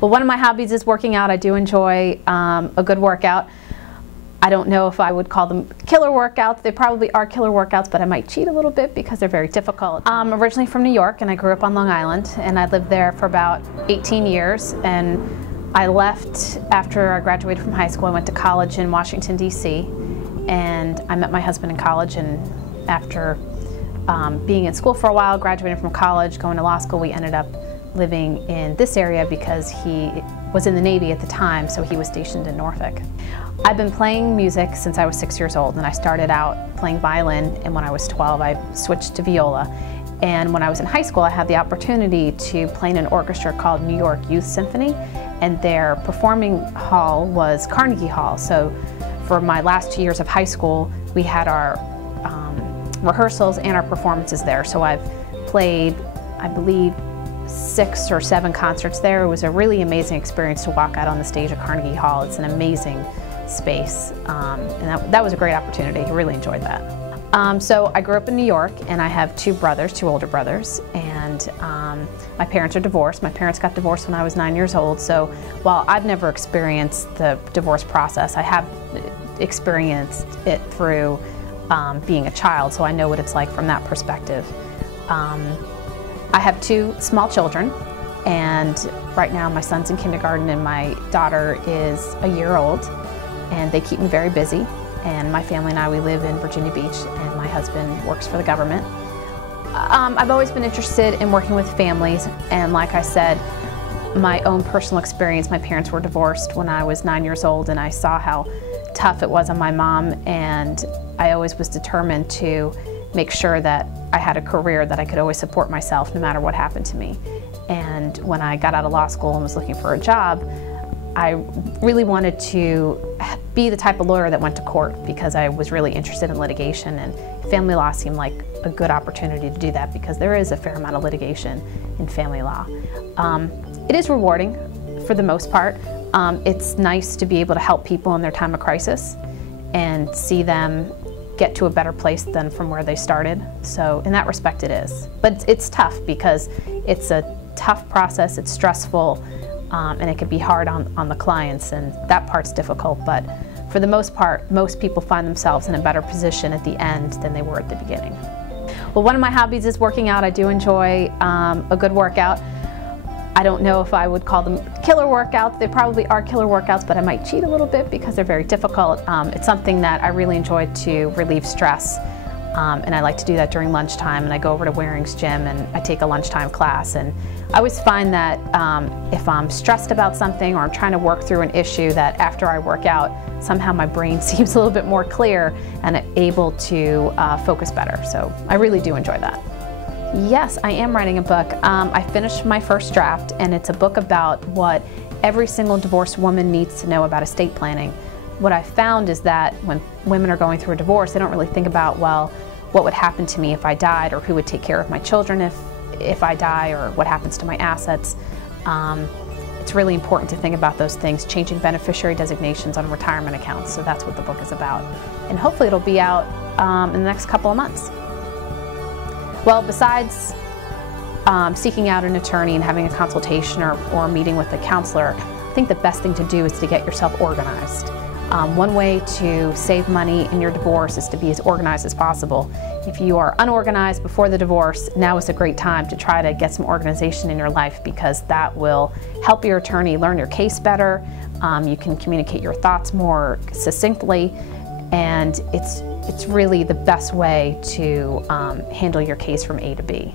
Well, one of my hobbies is working out. I do enjoy a good workout. I don't know if I would call them killer workouts. They probably are killer workouts, but I might cheat a little bit because they're very difficult. I'm originally from New York, and I grew up on Long Island, and I lived there for about 18 years. And I left after I graduated from high school. I went to college in Washington, D.C., and I met my husband in college. And after being in school for a while, graduating from college, going to law school, we ended up living in this area because he was in the Navy at the time, so he was stationed in Norfolk. I've been playing music since I was 6 years old, and I started out playing violin, and when I was 12 I switched to viola. And when I was in high school I had the opportunity to play in an orchestra called New York Youth Symphony, and their performing hall was Carnegie Hall. So for my last 2 years of high school we had our rehearsals and our performances there. So I've played, I believe, 6 or 7 concerts there. It was a really amazing experience to walk out on the stage at Carnegie Hall. It's an amazing space, and that was a great opportunity. I really enjoyed that. So I grew up in New York, and I have 2 brothers, 2 older brothers, and my parents are divorced. My parents got divorced when I was 9 years old, so while I've never experienced the divorce process, I have experienced it through being a child, so I know what it's like from that perspective. I have 2 small children, and right now my son's in kindergarten and my daughter is a year old, and they keep me very busy. And my family and I, we live in Virginia Beach, and my husband works for the government. I've always been interested in working with families, and like I said, my own personal experience, my parents were divorced when I was 9 years old, and I saw how tough it was on my mom, and I always was determined to make sure that I had a career that I could always support myself no matter what happened to me. And when I got out of law school and was looking for a job, I really wanted to be the type of lawyer that went to court because I was really interested in litigation, and family law seemed like a good opportunity to do that because there is a fair amount of litigation in family law. It is rewarding for the most part. It's nice to be able to help people in their time of crisis and see them get to a better place than from where they started. So in that respect it is. But it's tough because it's a tough process, it's stressful, and it can be hard on the clients, and that part's difficult. But for the most part, most people find themselves in a better position at the end than they were at the beginning. Well, one of my hobbies is working out. I do enjoy a good workout. I don't know if I would call them killer workouts. They probably are killer workouts, but I might cheat a little bit because they're very difficult. It's something that I really enjoy to relieve stress, and I like to do that during lunchtime, and I go over to Waring's gym and I take a lunchtime class. And I always find that if I'm stressed about something or I'm trying to work through an issue, that after I work out, somehow my brain seems a little bit more clear and able to focus better. So I really do enjoy that. Yes, I am writing a book. I finished my first draft, and it's a book about what every single divorced woman needs to know about estate planning. What I found is that when women are going through a divorce, they don't really think about, well, what would happen to me if I died, or who would take care of my children if I die, or what happens to my assets. It's really important to think about those things, changing beneficiary designations on retirement accounts. So that's what the book is about. And hopefully it'll be out in the next couple of months. Well, besides seeking out an attorney and having a consultation or meeting with a counselor, I think the best thing to do is to get yourself organized. One way to save money in your divorce is to be as organized as possible. If you are unorganized before the divorce, now is a great time to try to get some organization in your life, because that will help your attorney learn your case better. You can communicate your thoughts more succinctly, and it's really the best way to handle your case from A to B.